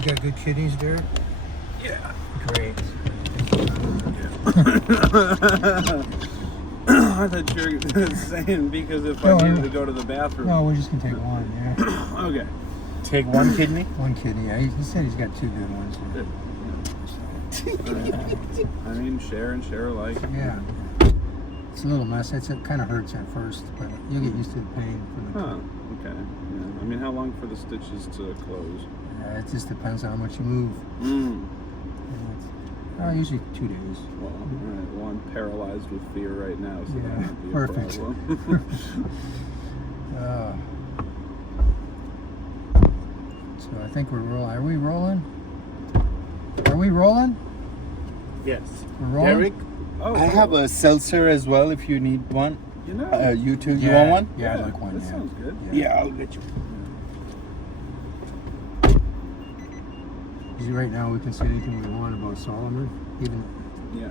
You got good kidneys, Derek? Yeah. Great. I thought you were saying because if I needed to go to the bathroom. No, we're just gonna take one. Yeah. Okay. Take one kidney? One kidney. Yeah, he said he's got two good ones. Good. I mean, share and share alike. Yeah. It's a little mess. It kind of hurts at first, but you'll get used to the pain. Huh. Okay. Yeah. I mean, how long for the stitches to close? It just depends on how much you move. Usually 2 days. Well, all right. Well, I'm paralyzed with fear right now, so that might be a perfect. problem. So I think we're rolling. Are we rolling? Are we rolling? Yes. We're rolling? Derek, Oh, I have a seltzer as well if you need one. You know. You too? You want one? Yeah, I'd like one. That sounds good. Yeah, I'll get you. Because right now we can say anything we want about Solomon, even Yeah.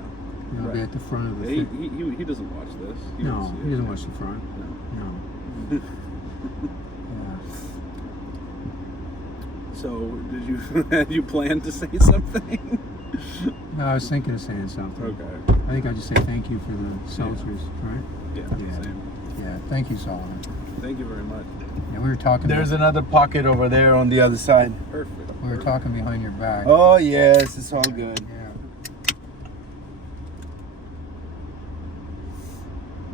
he'll be at the front of the Yeah, thing. he doesn't watch this. He No, won't see he it. doesn't watch the front. No. No. So, did you plan to say something? No, I was thinking of saying something. Okay. I think I'll just say thank you for the seltzers, right? Yeah. Yeah. Same. Yeah, thank you, Solomon. Thank you very much. Yeah, we were talking. There's another pocket over there on the other side. Perfect. We were talking behind your back. Oh, yes, it's all good. Yeah.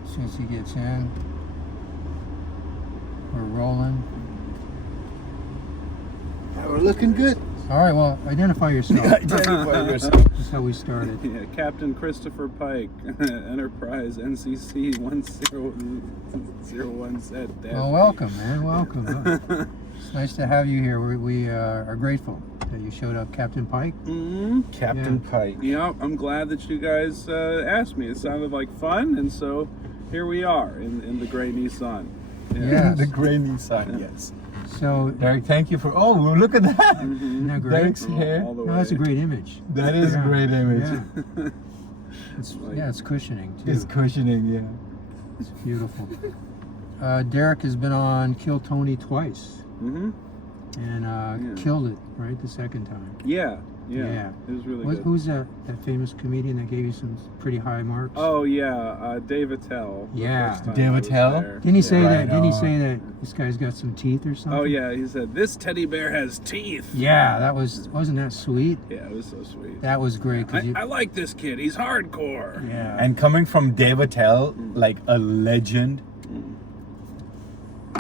As soon as he gets in, we're rolling. We're looking good. All right, well, identify yourself. Identify yourself. That's how we started. Yeah, Captain Christopher Pike, Enterprise NCC 1001 set. Well, welcome, man. Welcome. It's nice to have you here. We are grateful that you showed up, Captain Pike. Mm-hmm. Captain Pike. Yeah, I'm glad that you guys asked me. It sounded like fun, and so here we are in the gray Nissan. Yeah. The gray Nissan, yes. So, Derek, thank you for. Oh, look at that. Mm-hmm. isn't that great? Derek's hair. All the No, that's a way. great image. That is a great image. Yeah. It's cushioning too. It's cushioning, yeah. It's beautiful. Derek has been on Kill Tony twice Mm-hmm. and killed it right the second time. Yeah. Yeah. It was really good. Who's that famous comedian that gave you some pretty high marks? Oh yeah, Dave Attell. the Yeah. first time Dave I was Attell? there. Didn't he say Right that? Didn't he on. say that this guy's got some teeth or something? Oh yeah, he said this teddy bear has teeth. Yeah, wasn't that sweet? Yeah, it was so sweet. That was great. 'Cause I like this kid. He's hardcore. yeah. And coming from Dave Attell, like a legend.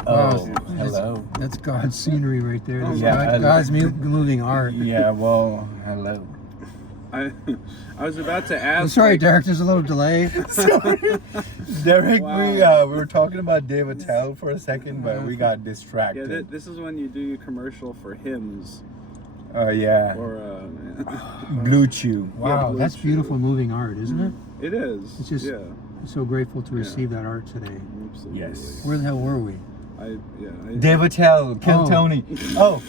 Wow, Oh, hello. That's God's scenery right there. That's yeah, God's moving art. Yeah, well, hello. I was about to ask. I'm sorry, Derek. There's a little delay. Sorry. Derek, Wow. we were talking about Dave Attell for a second, but we got Yeah, distracted. this is when you do your commercial for hymns Oh, yeah. or Blue Chew. Wow, Blue that's Chew. beautiful moving art, isn't it? It is. It's just- yeah, I'm so grateful to receive that art today. absolutely. Yes. Where the hell were we? I Dave Attell, Kill Oh. Tony. Oh,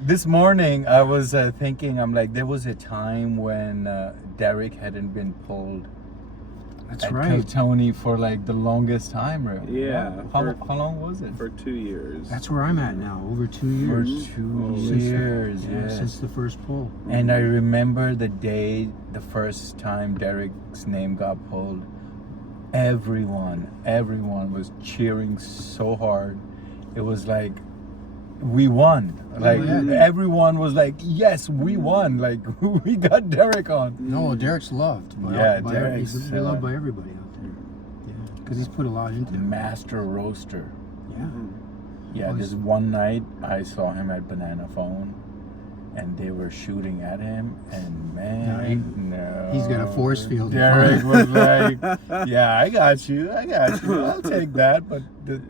this morning I was thinking, I'm like, there was a time when Derek hadn't been pulled That's at Kill right. Tony for like the longest time, really. Yeah, How for- long was it? for 2 years. That's where I'm at now. Over 2 For years. 2 Oh, years, Yeah, yes. since the first pull. And I remember the day, the first time Derek's name got pulled, everyone was cheering so hard. It was like, we won. Like, yeah. everyone was like, yes, we won. Like, we got Derek on. No, Derek's loved. Yeah, by Derek's, he's beloved by everybody out there. Yeah, because he's put a lot into it. Master roaster. Yeah. Yeah, this one night I saw him at Banana Phone and they were shooting at him, and man, no. He's got a force field. in Derek front. was like, yeah, I got you. I'll take that, but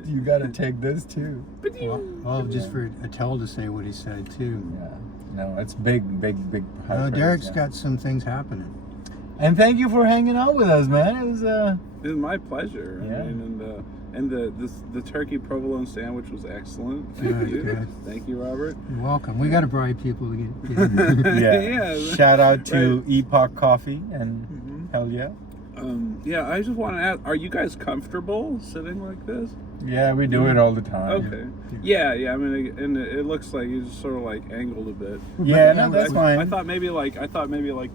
you got to take this too. Well, just for Attell to say what he said too. Yeah, no, it's big. No, Derek's got some things happening. And thank you for hanging out with us, man. It was It was my pleasure. Yeah. I mean, and the turkey provolone sandwich was excellent. Thank Good, you. good. Thank you, Robert. You're welcome. We got to bribe people to get in. yeah. Yeah. Shout out to Epoch Coffee and hell yeah. Yeah, I just want to ask: are you guys comfortable sitting like this? Yeah, we do it all the time. Okay. Yeah. I mean, and it looks like you just sort of like angled a bit. Yeah, no, that's fine. I thought maybe like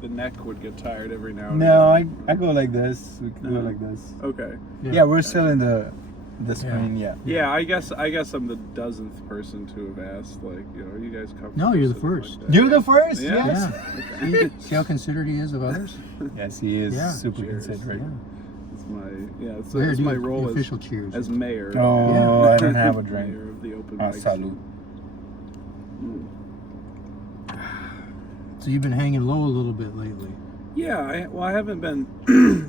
the neck would get tired every now and No, then. I go like this. We can go like this. Okay. Yeah, we're still in the screen. Yeah. Yeah, I guess I'm the dozenth person to have asked. Like, are you guys comfortable? No, you're the sitting first. Like that? You're the first. Yeah. Yes. See how considerate he is of others? Yes, he is Yeah. super Cheers. considerate. It's my So here, it's do my the role official cheers. as mayor. Oh, Yeah. I don't have a drink. Mayor of the open Ah, mic salud. scene. So you've been hanging low a little bit lately. Yeah, I haven't been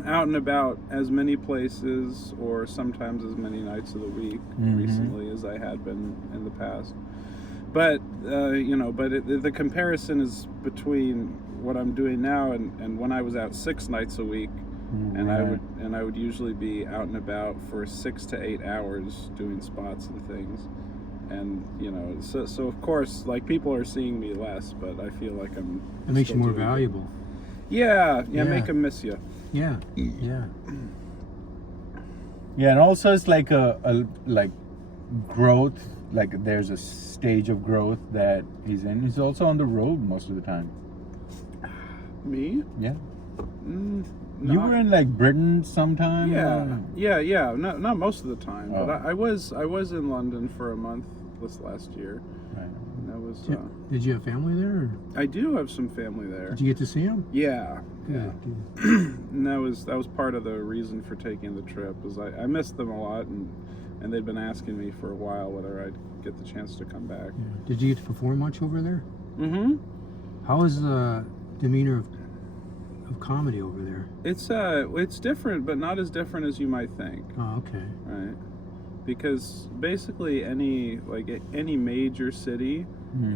out and about as many places or sometimes as many nights of the week recently as I had been in the past. But the comparison is between what I'm doing now and when I was out 6 nights a week, and I would usually be out and about for 6 to 8 hours doing spots and things. And so of course, like, people are seeing me less, but I feel like I'm. It makes you still more doing it. valuable. Yeah, Yeah. make them miss you. Yeah. Yeah, and also it's like a like growth. Like, there's a stage of growth that he's in. He's also on the road most of the time. Me? Yeah. Mm, You were in like Britain sometime. Yeah. Not most of the time, Oh. but I was in London for a month this last year. Right. And that was. Did you have family there? Or I do have some family there. did you get to see them? Yeah. Good. And that was part of the reason for taking the trip, was I missed them a lot, and they'd been asking me for a while whether I'd get the chance to come back. Yeah. Did you get to perform much over there? Mm-hmm. How is the demeanor of comedy over there? It's different, but not as different as you might think. Oh, okay. Right, because basically any major city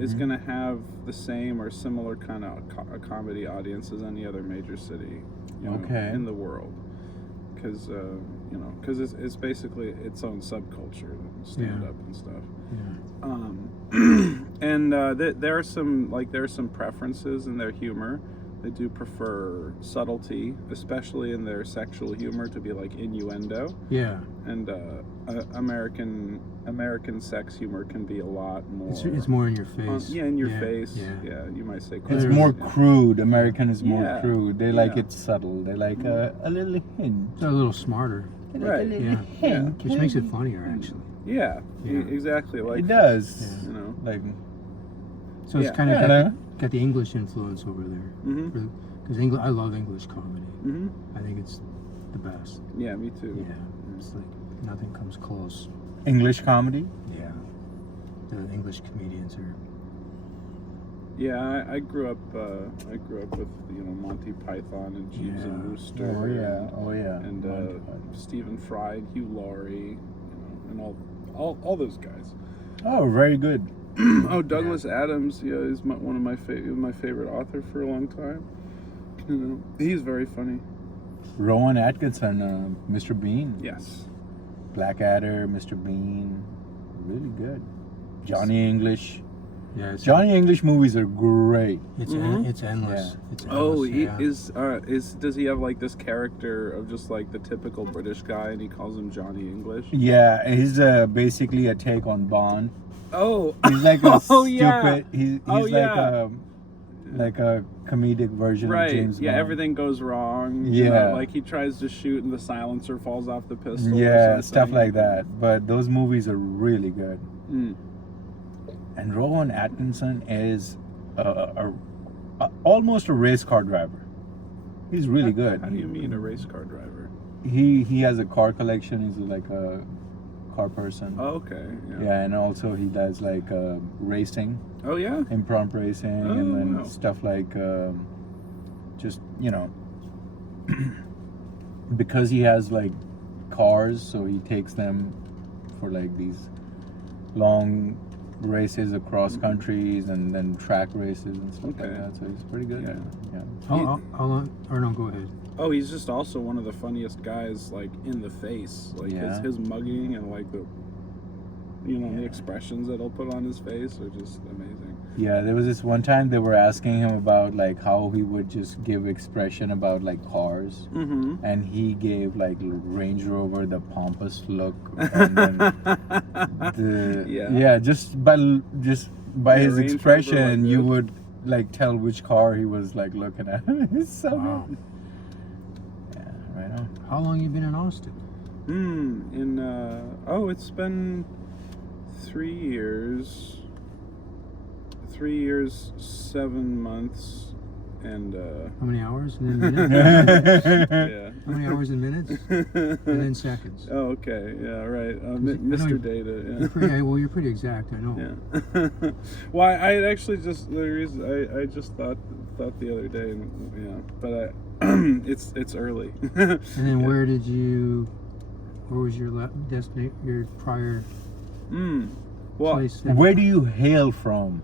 is going to have the same or similar kind of comedy audience as any other major city, Okay. in the world, because it's basically its own subculture, stand up and stuff. Yeah. And there are some preferences in their humor. They do prefer subtlety, especially in their sexual humor, to be like innuendo. Yeah. And American sex humor can be a lot more. It's more in your face. in your face. Yeah. Yeah, you might say. It's clear. more Yeah. crude. American is more Yeah. crude. They like Yeah. it subtle. They like a little hint. It's a little smarter. They like a Right. little Yeah. hint. Which makes it funnier, actually. Yeah, Yeah. exactly. Like It does. Yeah. Like, So it's Yeah. kind of Yeah. got the English influence over there. Mhm. Because I love English comedy. Mhm. I think it's the best. Yeah, me too. Yeah. It's like nothing comes close. English comedy. Yeah. The English comedians are. Yeah, I grew up. I grew up with Monty Python and Jeeves and Yeah. Wooster. Oh yeah. Oh yeah. And Monty Python. Stephen Fry and Hugh Laurie, and all those guys. Oh, very good. Oh, Douglas Adams, is one of my favorite author for a long time. He's very funny. Rowan Atkinson, Mr. Bean. Yes. Blackadder, Mr. Bean. Really good. Johnny English. Yeah. It's Johnny English movies are great. It's Mhm. it's endless. Yeah. It's Oh, endless, yeah. does he have like this character of just like the typical British guy, and he calls him Johnny English? Yeah, he's basically a take on Bond. Oh, He's like a Oh, stupid. yeah. He's Oh, like a comedic version right. of James Yeah, Bond. everything goes wrong. Yeah. Like he tries to shoot and the silencer falls off the pistol. or Yeah, stuff something. like that. But those movies are really good. Mm. And Rowan Atkinson is almost a race car driver. He's really good. How do you mean a race car driver? He has a car collection. He's like a car person. Oh, okay. Yeah, and also he does like racing, Oh yeah. improv racing, Oh, and then wow. stuff like just because he has like cars, so he takes them for like these long races across countries and then track races and stuff like Okay. that. So he's pretty good. Yeah. At it. Yeah. How long? Or no, go ahead. Oh, he's just also one of the funniest guys, like in the face. Like Yeah. his mugging and like the, the expressions that he'll put on his face are just amazing. Yeah, there was this one time they were asking him about like how he would just give expression about like cars, and he gave like Range Rover the pompous look, and then just by his Range expression, Rover, you would like tell which car he was like looking at. It's so good. Yeah, right on. How long you been in Austin? It's been 3 years. 3 years, 7 months, and How many hours and then minutes? yeah. How many hours and minutes? And then seconds. Oh, okay. Yeah, right. Mr. Mr. Data. Yeah. You're pretty exact. I know. Yeah. Well, I had actually just the reason I just thought the other day, but it's early. And then where was your destination? Your prior place? Where do you hail from?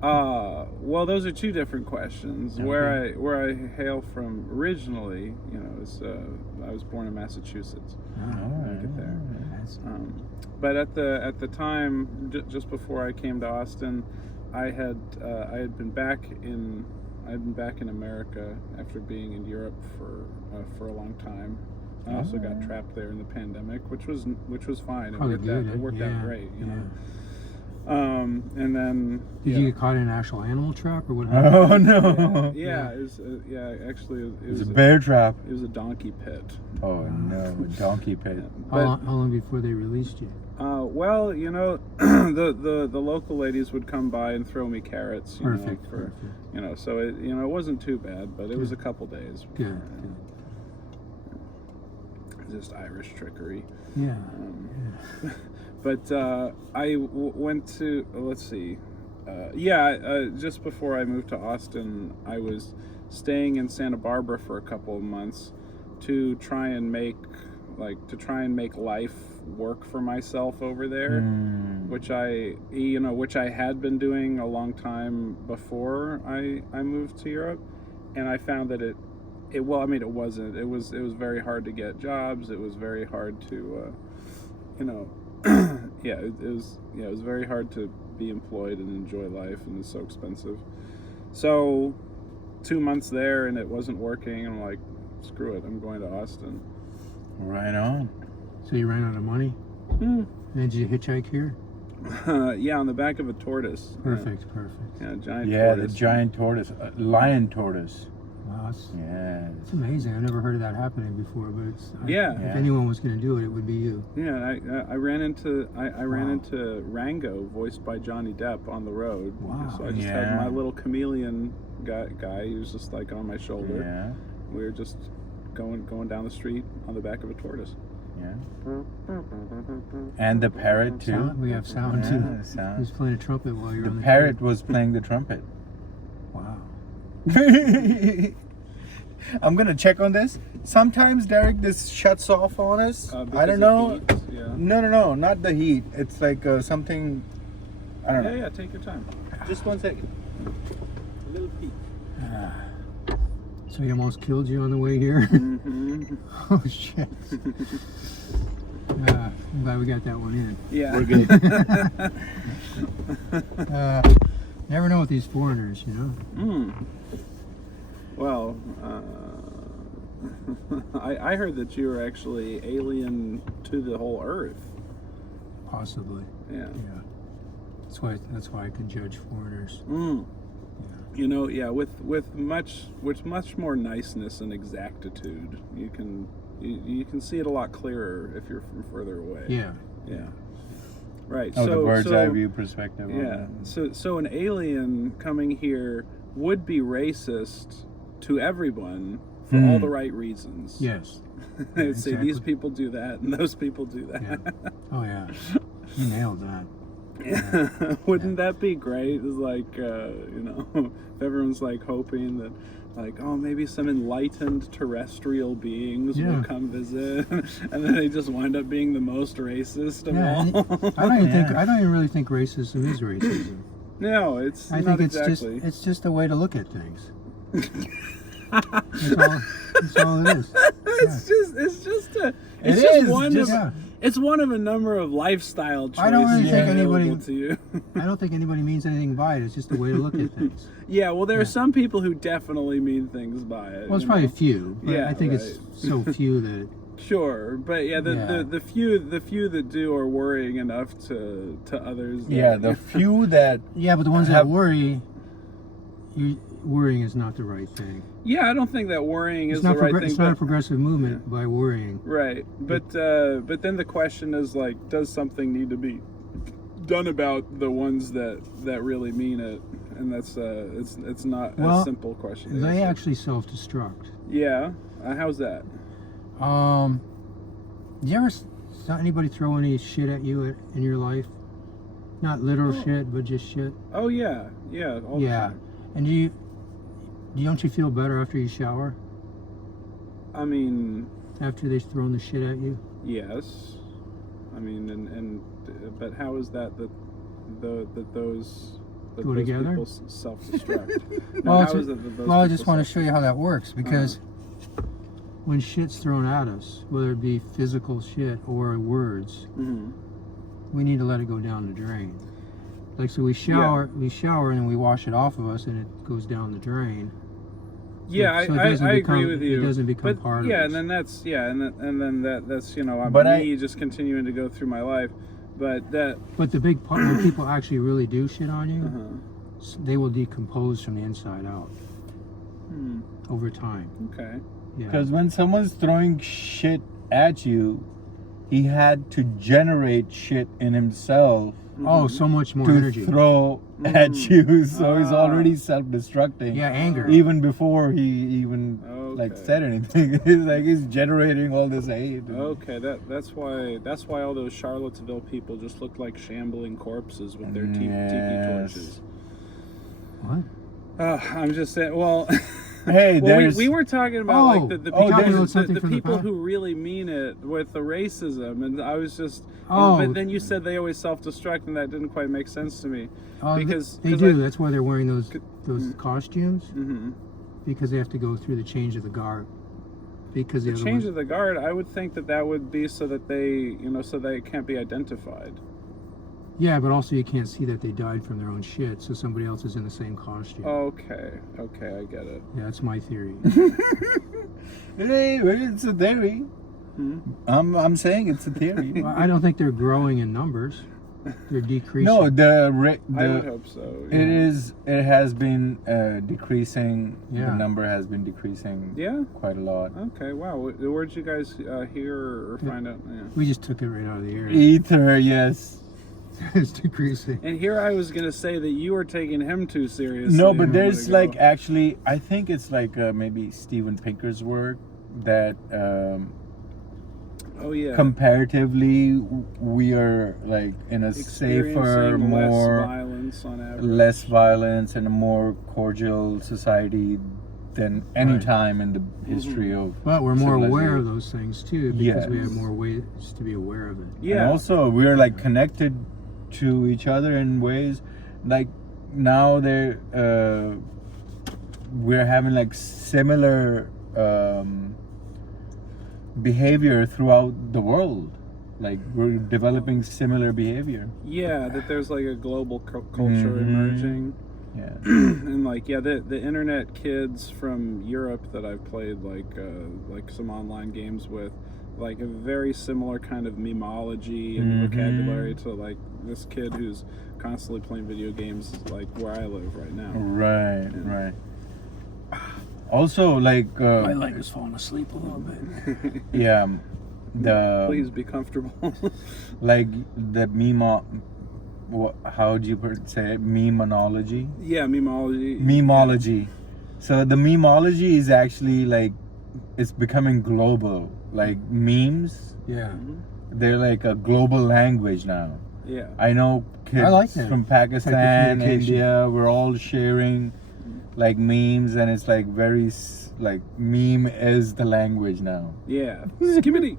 Well, those are two different questions. Okay. Where I hail from originally, I was born in Massachusetts. I'll get there. But at the time, just before I came to Austin, I had been back in America after being in Europe for a long time. I also got trapped there in the pandemic, which was fine. It worked out great, And then did you get caught in an actual animal trap or what happened? Oh no! Yeah, it was actually it was a bear trap. It was a donkey pit. Oh no, a donkey pit. How long before they released you? Well, the local ladies would come by and throw me carrots. Perfect. So it wasn't too bad, but it was a couple days. Good. Just Irish trickery. Yeah. But I went to, let's see, just before I moved to Austin, I was staying in Santa Barbara for a couple of months to try and make life work for myself over there, which I had been doing a long time before I moved to Europe, and I found that it was very hard to get jobs. It was very hard to it was very hard to be employed and enjoy life, and it's so expensive. So 2 months there and it wasn't working, and I'm like, screw it, I'm going to Austin. Right on. So you ran out of money? And then did you hitchhike here? Yeah, on the back of a tortoise. Perfect. Yeah, giant the tortoise. giant tortoise, lion tortoise. Wow, It's amazing. I've never heard of that happening before, but if Yeah. anyone was going to do it, it would be you. Yeah, I ran into Rango, voiced by Johnny Depp, on the road. Wow. So I just had my little chameleon guy. He was just like on my shoulder. Yeah. We were just going down the street on the back of a tortoise. Yeah. And the parrot too. We have sound too. Sound. Who's playing a trumpet while you're on the parrot was playing the trumpet. Wow. I'm gonna check on this. Sometimes, Derek, this shuts off on us. I don't know. No, not the heat. It's like something. I don't know. Yeah, take your time. Just 1 second. A little peek. So he almost killed you on the way here? Oh, shit. I'm glad we got that one in. Yeah. We're good. Never know with these foreigners, Well, I heard that you were actually alien to the whole Earth. Possibly. Yeah. That's why I can judge foreigners. With much more niceness and exactitude. You can see it a lot clearer if you're from further away. Yeah. Right. Oh, the bird's eye view perspective. Yeah. So an alien coming here would be racist to everyone for all the right reasons. Yes. They would say these people do that and those people do that. Yeah. Oh yeah. You nailed that. Yeah. Wouldn't that be great? It's like, if everyone's like hoping that, like, oh, maybe some enlightened terrestrial beings will come visit, and then they just wind up being the most racist of all. I don't even really think racism is racism. No, it's I not think it's exactly. it's just a way to look at things. That's all it is. It's just one of It's one of a number of lifestyle choices I don't really think available anybody- to you. I don't think anybody means anything by it. It's just a way to look at things. Yeah, well, there Yeah. are some people who definitely mean things by it. Well, it's you probably a know? few. But Yeah, I think right. it's so few that. Sure, but yeah, the, Yeah. The few that do are worrying enough to others. That, Yeah, the few that Yeah, but the ones that Have- worry, worrying is not the right thing. Yeah, I don't think that worrying It's is not. the right thing. It's not a but- progressive movement by worrying. Right, but then the question is like, does something need to be done about the ones that really mean it? And that's it's not Well, a simple question. They It's- actually self-destruct. Yeah, how's that? Do you ever saw anybody throw any shit at you in your life? Not literal shit, but just shit. Oh yeah, all the Yeah. time. And don't you feel better after you shower? I mean, After they've thrown the shit at you? yes. I mean, and but how is that those Go together? people self-destruct? Well, how it's- is it that those Well, I just people want to show you how that works because when shit's thrown at us, whether it be physical shit or words, Mhm. we need to let it go down the drain. Like, so we shower and then we wash it off of us and it goes down the drain. Yeah, So it I doesn't agree become- with you. it doesn't become but, part of yeah, us. and then that's But me just continuing to go through my life. But that But the big part, when people actually really do shit on you, uh-huh. they will decompose from the inside out Hmm, over time. okay. Yeah. Because when someone's throwing shit at you, he had to generate shit in himself Oh, so much more to energy. throw at you. So he's Ah. already self-destructing. Yeah, anger. Even before he even like Okay. said anything, it's like he's generating all this hate. Okay, that's why all those Charlottesville people just look like shambling corpses with their tiki Yes. torches. What? I'm just saying. Well, Hey, well, there's we were talking about Oh, like the oh, people, there's the, something the from the people past. who really mean it with the racism, and I was just. Oh. But then you said they always self-destruct, and that didn't quite make sense to me. Because- they 'cause do. I- That's why they're wearing those costumes, Mm-hmm. because they have to go through the change of the guard. Because The the other change ones- of the guard, I would think that would be so that they, so they can't be identified. Yeah, but also you can't see that they died from their own shit, so somebody else is in the same costume. Okay, I get it. Yeah, that's my theory. hey, well, it's a theory. Hmm? I'm saying it's a theory. Well, I don't think they're growing in numbers. They're decreasing. No, I would hope so. it is. It has been decreasing. Yeah. The number has been decreasing. Yeah. Quite a lot. Okay. Wow. Where'd you guys hear or find out? Yeah. We just took it right out of the air. Ether, yes. It's decreasing. And here I was gonna say that you were taking him too seriously. No, a but moment there's ago. like actually, I think it's like maybe Steven Pinker's work that Oh yeah. comparatively we are like in a safer, Experiencing less more violence on average. less violence and a more cordial society than any Right. time in the history Mm-hmm. of. But we're more aware civilization. of those things too, because we have Yes. more ways to be aware of it. Yeah. And also, we're like connected to each other in ways like now we're having like similar behavior throughout the world. Like we're developing similar behavior. Yeah. That there's like a global culture Mhm. emerging. Yeah. And like the internet kids from Europe that I've played like some online games with, like a very similar kind of memology and Mhm. vocabulary to like this kid who's constantly playing video games like where I live right now. Right. Yeah. Right. Also, like My leg is falling asleep a little bit. yeah, the Please be comfortable. like the meme. How do you say it? Memeology. Yeah, memology. Memeology. So the memeology is actually like it's becoming global. Like memes, Yeah. Mhm. they're like a global language now. Yeah. I know kids I like that from type Pakistan, of communication. India, we're all sharing like memes, and it's like very like meme is the language now. Yeah. Skibbity.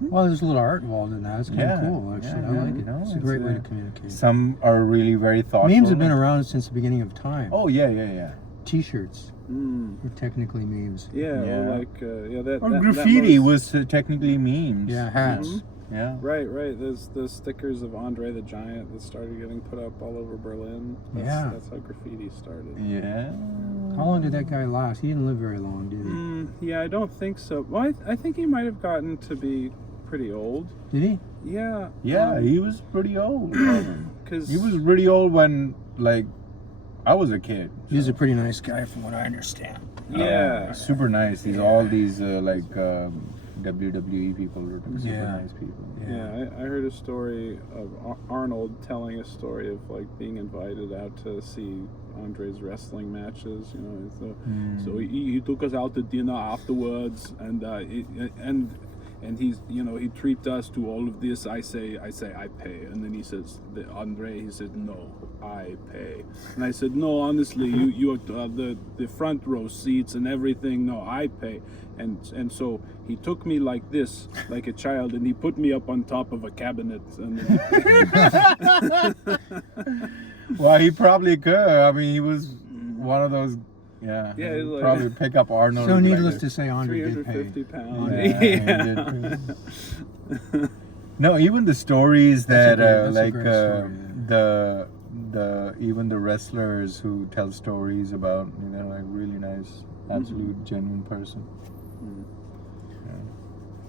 Well, there's a little art involved in that. It's kind of Yeah, cool, actually. yeah, I yeah, like you it. know, It's a it's, great way to communicate. Some are really very thoughtful. Memes have been around since the beginning of time. Oh yeah. T-shirts Mm. are technically memes. Yeah. Yeah. Well, like that. Or that graffiti most- was technically memes. Yeah, hats. Mhm. Yeah. Right. There's those stickers of Andre the Giant that started getting put up all over Berlin. That's how graffiti started. Yeah. How long did that guy last? He didn't live very long, did he? Yeah, I don't think so. Well, I think he might have gotten to be pretty old. Did he? Yeah. Yeah, he was pretty old. Because He was pretty old when, like, I was a kid. He was a pretty nice guy, from what I understand. Yeah. Super nice. All these WWE people are super nice people. Yeah, I heard a story of Arnold telling a story of like being invited out to see Andre's wrestling matches. You know, so he took us out to dinner afterwards, and he's, you know, he treated us to all of this. I say I pay, and then he says, he said, no, I pay, and I said, no, honestly, you are the front row seats and everything. No, I pay, and so he took me like this, like a child, and he put me up on top of a cabinet, and Well, he probably could. I mean, he was one of those. Yeah, Yeah, he's like- probably pick up Arnold. So needless to say, Andre did pay. 350 pounds. Yeah, he did pay. No, even the stories that That's a great story, the even the wrestlers who tell stories about, you know, like really nice, absolute genuine person.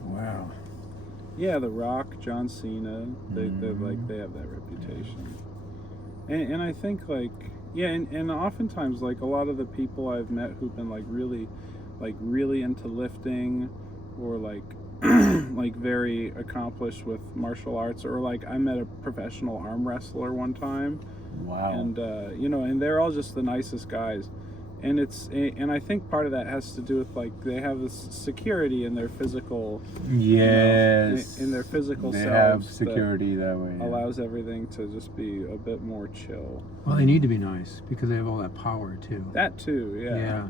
Wow. Yeah, The Rock, John Cena, they have that reputation, and I think like and oftentimes like a lot of the people I've met who've been like really into lifting, or like like very accomplished with martial arts, or like I met a professional arm wrestler one time. Wow. And you know, and they're all just the nicest guys. And I think part of that has to do with like they have this security in their physical, Yes. in their physical they selves have security that way. Yeah. allows everything to just be a bit more chill. Well, they need to be nice because they have all that power too. That too, yeah.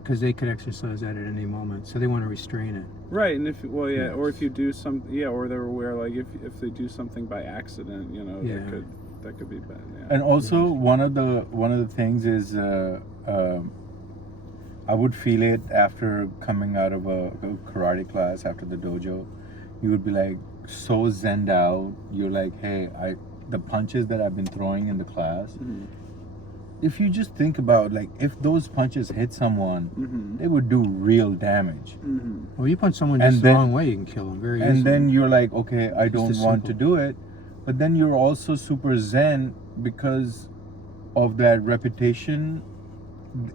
Because they could exercise that at any moment, so they want to restrain it. Right, and or if you do some, or they're aware like if they do something by accident, you know, that could be bad. Yeah. And also one of the things is I would feel it after coming out of a karate class after the dojo. You would be like so zenned out. You're like, hey, the punches that I've been throwing in the class. Mm-hmm. If you just think about like if those punches hit someone, they would do real damage. Mm-hmm. Well, you punch someone just the wrong way, you can kill them very easily. And then you're like, okay, I don't want to simple. do it. But then you're also super zen because of that reputation.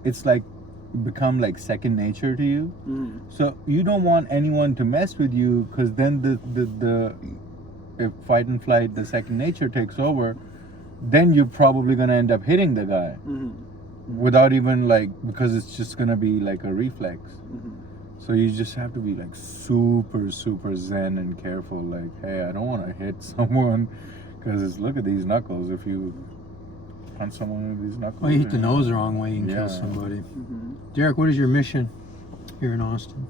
It's like become like second nature to you. So you don't want anyone to mess with you, because then if fight and flight, the second nature takes over, then you're probably gonna end up hitting the guy without even like, because it's just gonna be like a reflex. So you just have to be like super zen and careful. Like, hey, I don't want to hit someone because look at these knuckles. If you punch someone with these knuckles, well, you hit the nose the wrong way, you can kill somebody. Derek, what is your mission here in Austin?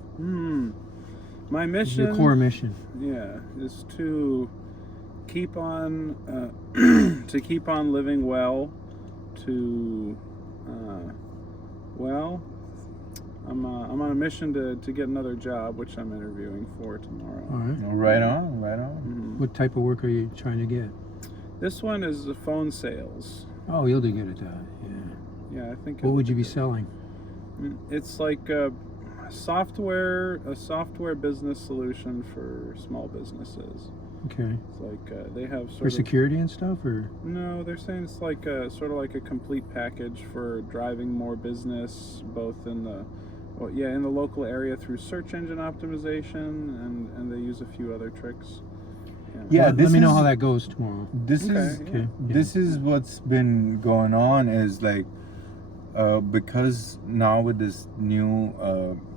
My mission, your core mission. Yeah, is to keep on living well. I'm on a mission to get another job, which I'm interviewing for tomorrow. All right. Right on. What type of work are you trying to get? This one is the phone sales. Oh, you'll do good at that. Yeah, I think. What would you be selling? It's like a software business solution for small businesses. Okay. It's like they have For security and stuff, or? No, they're saying it's like sort of like a complete package for driving more business, both in the local area through search engine optimization, and they use a few other tricks. Yeah, let me know how that goes tomorrow. This is what's been going on is like because now with this new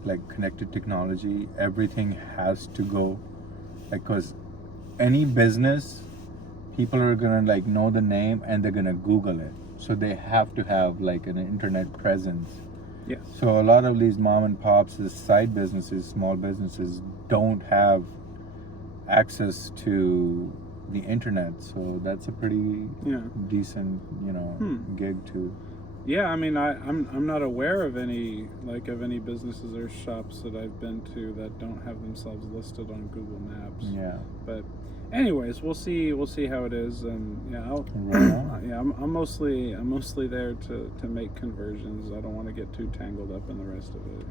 like connected technology, everything has to go, like, because any business, people are gonna like know the name and they're gonna Google it, so they have to have like an internet presence. Yes. So a lot of these mom and pops, the side businesses, small businesses, don't have access to the internet, so that's a pretty decent, gig too. Yeah, I mean, I'm not aware of any businesses or shops that I've been to that don't have themselves listed on Google Maps. Yeah. But, anyways, we'll see how it is, and yeah, I'm mostly there to make conversions. I don't want to get too tangled up in the rest of it.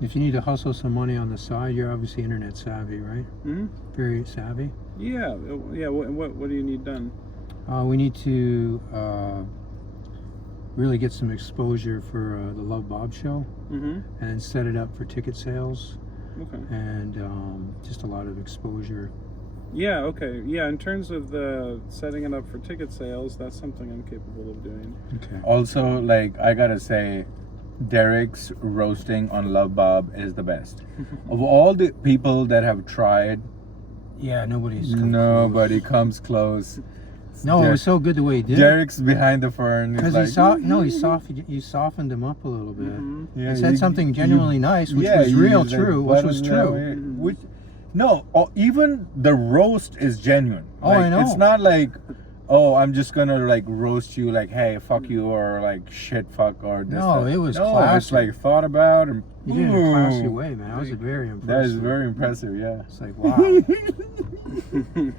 If you need to hustle some money on the side, you're obviously internet savvy, right? Mm-hmm. Very savvy. Yeah. What do you need done? We need to really get some exposure for the Love Bob show, and set it up for ticket sales. Okay. And just a lot of exposure. Yeah, okay. Yeah, in terms of the setting it up for ticket sales, that's something I'm capable of doing. Okay. Also, like, I gotta say, Derek's roasting on Love Bob is the best. Of all the people that have tried, Yeah, nobody comes close. No, it was so good the way he did it. Derek's behind the fern. Because you softened him up a little bit. Yeah, He said something genuinely nice, which was real true, which was true. Even the roast is genuine. Oh, I know. It's not like, oh, I'm just gonna like roast you, like, hey, fuck you, or like shit, fuck, or this. No, that. it was no, classy. it's like thought about and You did it in a classy way, man. I was very impressed. That is very impressive, yeah. It's like, wow.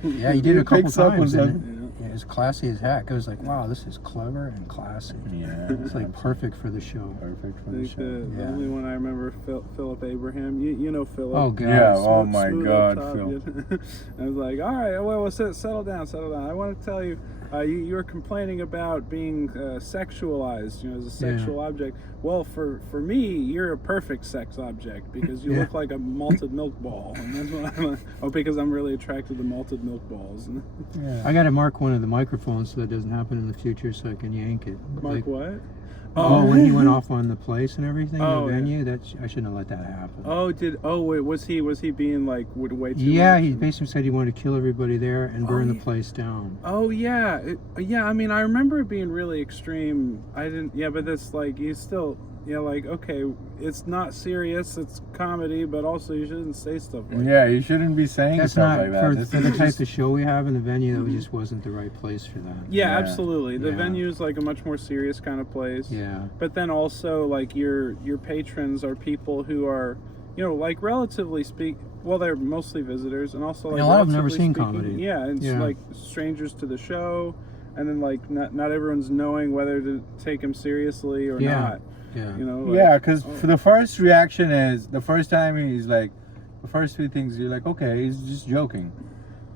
Yeah, he did it a couple Picks up on times. something. And it was classy as heck. I was like, wow, this is clever and classy. Yeah. It's like perfect for the show. Perfect for I the think show. the Yeah. only one I remember, Philip Abraham. You know Philip. Oh, God. Yeah, Smooth- oh my smooth God, up top, Phil. yeah. I was like, all right, well, settle down. I want to tell you, you were complaining about being sexualized, as a sexual object. Well, for me, you're a perfect sex object because you look like a malted milk ball, and that's what because I'm really attracted to malted milk balls. Yeah. I got to mark one of the microphones so that doesn't happen in the future so I can yank it. Mark what? Oh, when he went off on the place and everything, Oh, the venue, I shouldn't have let that happen. Wait, was he being like way too Yeah, much? he basically said he wanted to kill everybody there and burn the place down. Oh yeah, I mean, I remember it being really extreme. I didn't. Yeah, but that's like you still. Yeah, like okay, it's not serious. It's comedy, but also you shouldn't say stuff like that. Yeah, you shouldn't be saying That's stuff not like that. for This the is type just- of show we have in the venue. That just wasn't the right place for that. Yeah, Yeah. absolutely. The Yeah. venue is like a much more serious kind of place. Yeah. But then also like your patrons are people who are, like relatively well, they're mostly visitors, and also like And a lot of them never relatively seen speaking- comedy. Yeah, and it's Yeah. like strangers to the show, and then like not everyone's knowing whether to take him seriously or Yeah. not. Yeah. Yeah, because for the first reaction is the first time he's like, the first few things you're like, okay, he's just joking,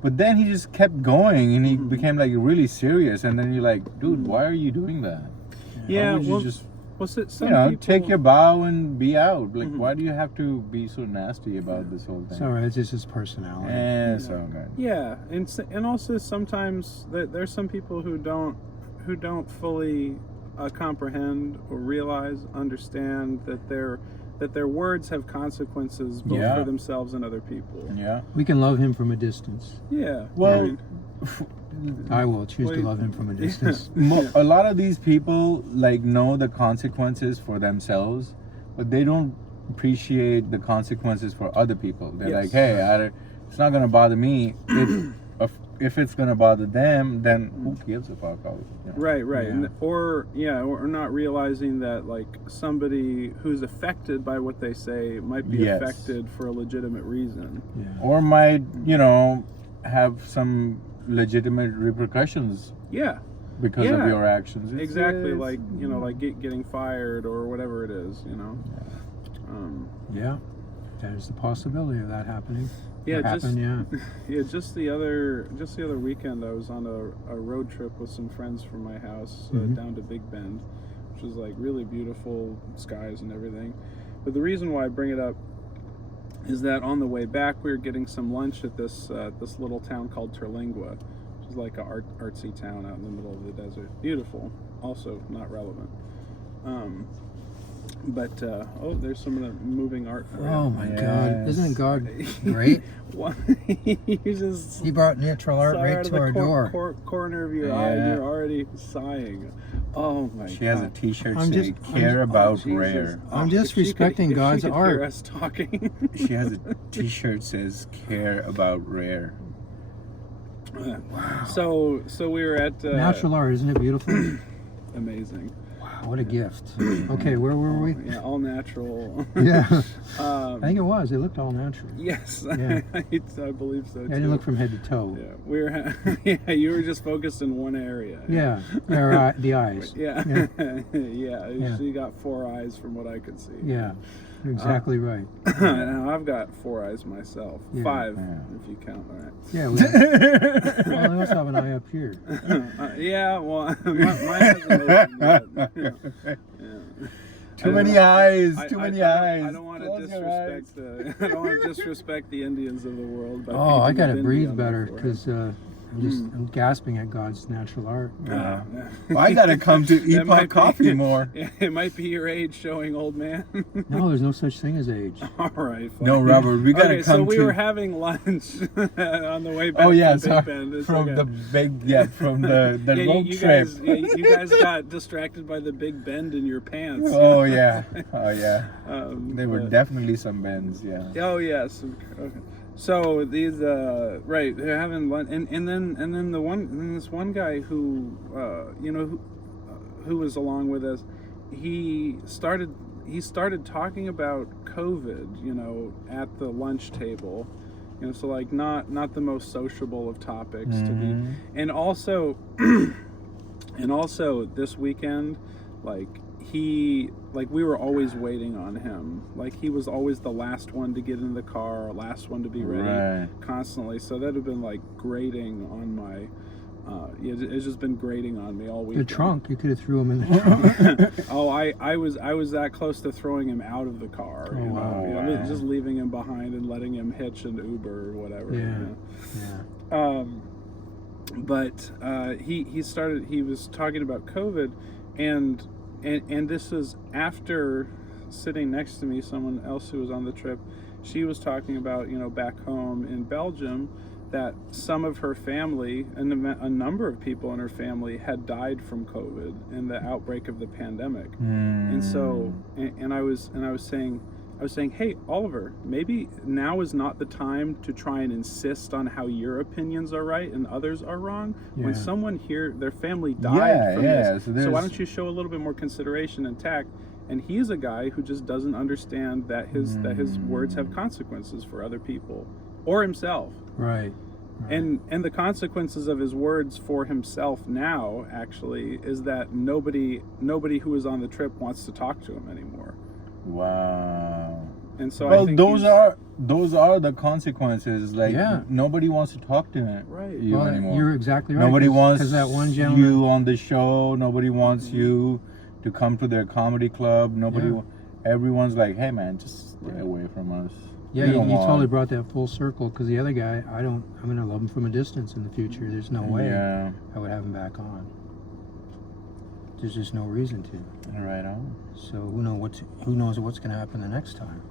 but then he just kept going and he became like really serious, and then you're like, dude, why are you doing that? Yeah, Why would you well, just some people, take your bow and be out. Like, why do you have to be so nasty about this whole thing? It's all right. It's just his personality. So good. Yeah, and also sometimes there's some people who don't fully comprehend or understand that their words have consequences both for themselves and other people. Yeah. We can love him from a distance. Yeah. Well, I will choose to love him from a distance. a lot of these people like know the consequences for themselves, but they don't appreciate the consequences for other people. They're like, hey, it's not gonna bother me. If it's gonna bother them, then who gives a fuck? Right. Yeah. Or not realizing that like somebody who's affected by what they say might be affected for a legitimate reason. Yeah. Or might have some legitimate repercussions. Yeah. Because of your actions. Exactly, like getting fired or whatever it is. Yeah. There's the possibility of that happening. Yeah, Just the other weekend I was on a road trip with some friends from my house down to Big Bend, which is like really beautiful skies and everything. But the reason why I bring it up is that on the way back we were getting some lunch at this little town called Terlingua, which is like a artsy town out in the middle of the desert. Beautiful, also not relevant. But there's some of the moving art. Oh my God! Isn't God great? He brought natural art right to our door. Corner of your eye, and you're already sighing. Oh my God! She has a T-shirt I'm saying just- "Care I'm- about Jesus. rare." I'm just If she respecting could, God's if she could art. Hear us talking. She has a T-shirt says "Care about rare." So we were at Natural art, isn't it beautiful? amazing. Wow, what a gift. Okay, where were we? Yeah, all natural. Yeah. I think it was. It looked all natural. Yes, Yeah. I believe so too. I didn't look from head to toe. Yeah, yeah, you were just focused in one area. Yeah, or, the eyes. Yeah, Yeah. yeah. So you got 4 eyes from what I could see. Yeah, you're exactly right. Now I've got 4 eyes myself. Yeah. 5 Yeah. if you count. All right. Yeah, well, I also have an eye up here. Yeah, well, mine hasn't opened yet. Yeah. Too many eyes. Too I many don't- eyes. I don't want to Close your eyes. disrespect the. I don't want to disrespect the Indians of the world. By Oh, I painting a gotta bindi breathe on their better forehead. because I'm gasping at God's natural art. Yeah. Well, I gotta come to That might Epoch Coffee be- more. Yeah, it might be your age showing, old man. No, there's no such thing as age. All right. Fine. No, Robert, we gotta Okay, come so we to. were having lunch on the way back. Oh yeah, from sorry. Big Bend. It's From okay. the big, from the Yeah, road you trip. guys, you guys got distracted by the big bend in your pants. Oh yeah, oh yeah. There were but- definitely some bends, yeah. Oh yes. Okay. So these right, they're having lunch, and then this one guy who who was along with us, he started talking about COVID, at the lunch table, so like not the most sociable of topics to be, and also this weekend, we were always waiting on him. Like he was always the last one to get in the car, or last one to be ready, Right. constantly. So that had been like grating on my. It's just been grating on me all week. The trunk, you could have threw him in the trunk. Oh, I was that close to throwing him out of the car. Oh, wow. Just leaving him behind and letting him hitch an Uber or whatever. Yeah. But he was talking about COVID, and this was after sitting next to me, someone else who was on the trip. She was talking about, back home in Belgium, that some of her family and a number of people in her family had died from COVID in the outbreak of the pandemic. And so, and I was saying, hey, Oliver, maybe now is not the time to try and insist on how your opinions are right and others are wrong. Yeah. When someone here, their family died from this. So So why don't you show a little bit more consideration and tact? And he's a guy who just doesn't understand that his words have consequences for other people or himself. Right. And the consequences of his words for himself now actually is that nobody who was on the trip wants to talk to him anymore. Wow. And so Well, I think those are the consequences. Like nobody wants to talk to him, Right. you Well, anymore. you're exactly right. Nobody wants because that one gentleman. you on the show. Nobody wants you to come to their comedy club. Nobody. Yeah. Everyone's like, hey man, just stay away from us. Yeah, We you don't totally want- brought that full circle because the other guy, I'm gonna love him from a distance in the future. There's no way Yeah. I would have him back on. There's just no reason to. Right on. So who knows what's gonna happen the next time?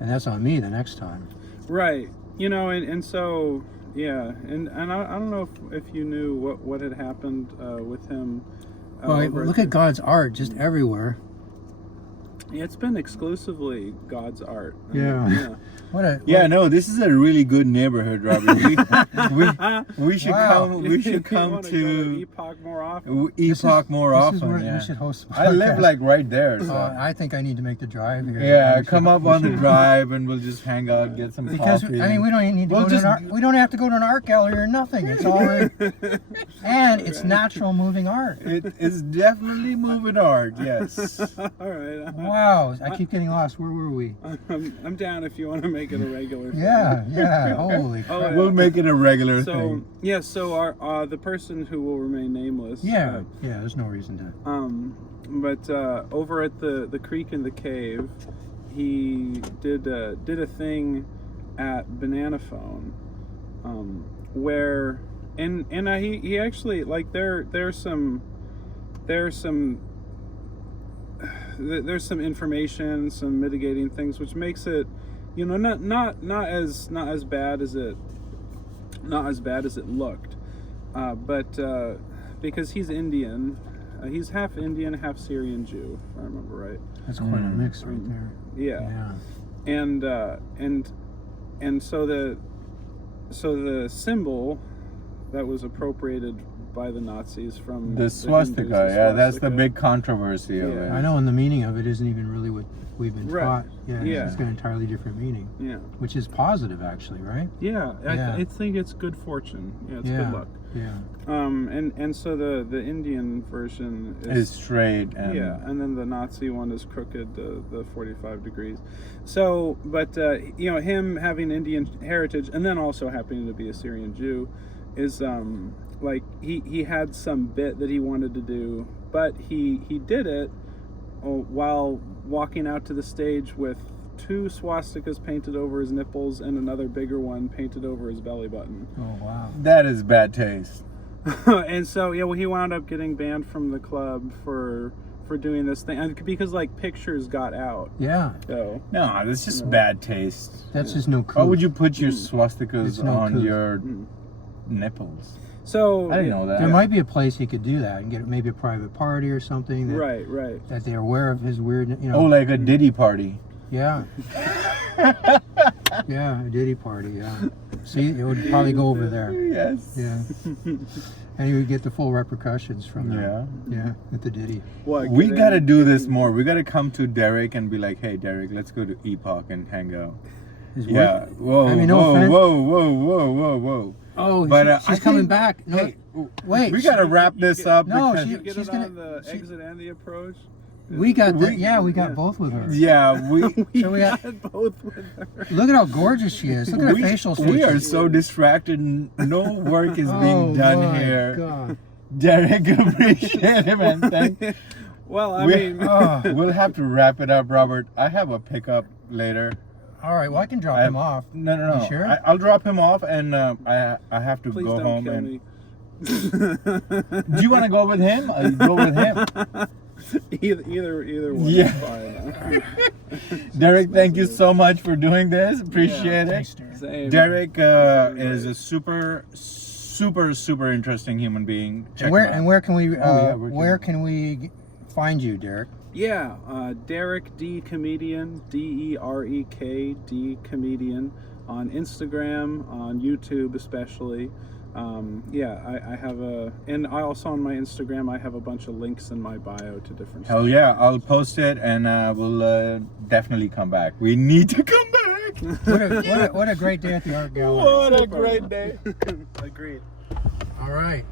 And that's on me the next time. right, and so yeah, and I don't know if you knew what had happened with him. Well, over look at God's art just everywhere. Yeah, it's been exclusively God's art. Yeah. Yeah, no, this is a really good neighborhood, Robert. We should Wow. come. We should You come wanna go to Epoch more often. Epoch more This often. is where Yeah. we should host. a I live podcast. like right there. So. I think I need to make the drive here. Yeah, We come should- up we on the should- drive and we'll just hang out, get some Because coffee. I mean, we don't even need to We'll go to just- an art. We don't have to go to an art gallery or nothing. It's all and it's natural moving art. It is definitely moving art. Yes. All right. Wow, I keep getting lost. Where were we? I'm down if you want to make it a regular thing. Yeah. Holy Oh, crap. yeah. We'll make it a regular So thing. yeah, so our the person who will remain nameless. Yeah. There's no reason to. But over at the creek in the cave, he did a thing at Banana Phone, where he actually like there's some information, some mitigating things, which makes it, not as bad as it looked, but because he's Indian, he's half Indian, half Syrian Jew, if I remember right. That's quite a mix right there. Yeah. And so the symbol that was appropriated by the Nazis from The Hindus, swastika, the yeah, that's the swastika. big controversy of Yeah. it. I know, and the meaning of it isn't even really what we've been Right. taught. Yeah, Yeah. it's got an entirely different meaning, Yeah, which is positive, actually, right? yeah. Yeah. I think it's good fortune. Yeah, it's Yeah. good luck. Yeah. And so the Indian version Is straight and yeah, and then the Nazi one is crooked, the 45 degrees. So, but you know, him having Indian heritage and then also happening to be a Syrian Jew, is like he had some bit that he wanted to do, but he did it while walking out to the stage with 2 swastikas painted over his nipples and another bigger one painted over his belly button. Oh wow. that is bad taste. And so yeah, well, he wound up getting banned from the club for doing this thing, and because like pictures got out. Yeah. So No, that's just bad taste. That's just no. Why would Coup. you put your swastikas It's no on coup. your nipples? so I didn't know that. There might be a place he could do that and get maybe a private party or something. That, right. That they're aware of his weird. You know. Oh, like a Diddy party. Yeah. Yeah, a Diddy party. Yeah. See, it would probably go over there. Yes. Yeah. And he would get the full repercussions from that. Yeah. Yeah, with the Diddy. What, We get gotta in- do this more. We gotta come to Derek and be like, "Hey, Derek, let's go to Epoch and hang out." His Yeah. work- Whoa, I mean, no whoa, offense. whoa. Oh, But, she's I coming think- back. No, Hey, wait. we gotta wrap this up. No, because, she- You get She's it gonna- on the she- exit and the approach. We got that. We- Yeah, we got yeah. both with her. yeah, we So we got. both with her. Look at how gorgeous she is. Look at her facial we are features. so distracted. No work is being Oh, done my here. God. Derek, appreciate him and thank. Well, I we, mean, we'll have to wrap it up, Robert. I have a pickup later. All right. Well, I can drop I- him off. No. You sure? I'll drop him off, and I have to please go don't home. kill And me. do you want to go with him? I'll go with him. Either one Yeah. is fine. Derek, thank you so much for doing this. Appreciate Thanks, it. Derek. Same. Derek is a super interesting human being. Check And where him out. and where can we yeah, where can we find you, Derek? Yeah, Derek D Comedian, DEREK D Comedian, on Instagram, on YouTube especially. I have and I also on my Instagram I have a bunch of links in my bio to different Hell yeah, I'll post it and we'll definitely come back. We need to come back. What a great day at the art gallery. What a great day. Agreed. All right.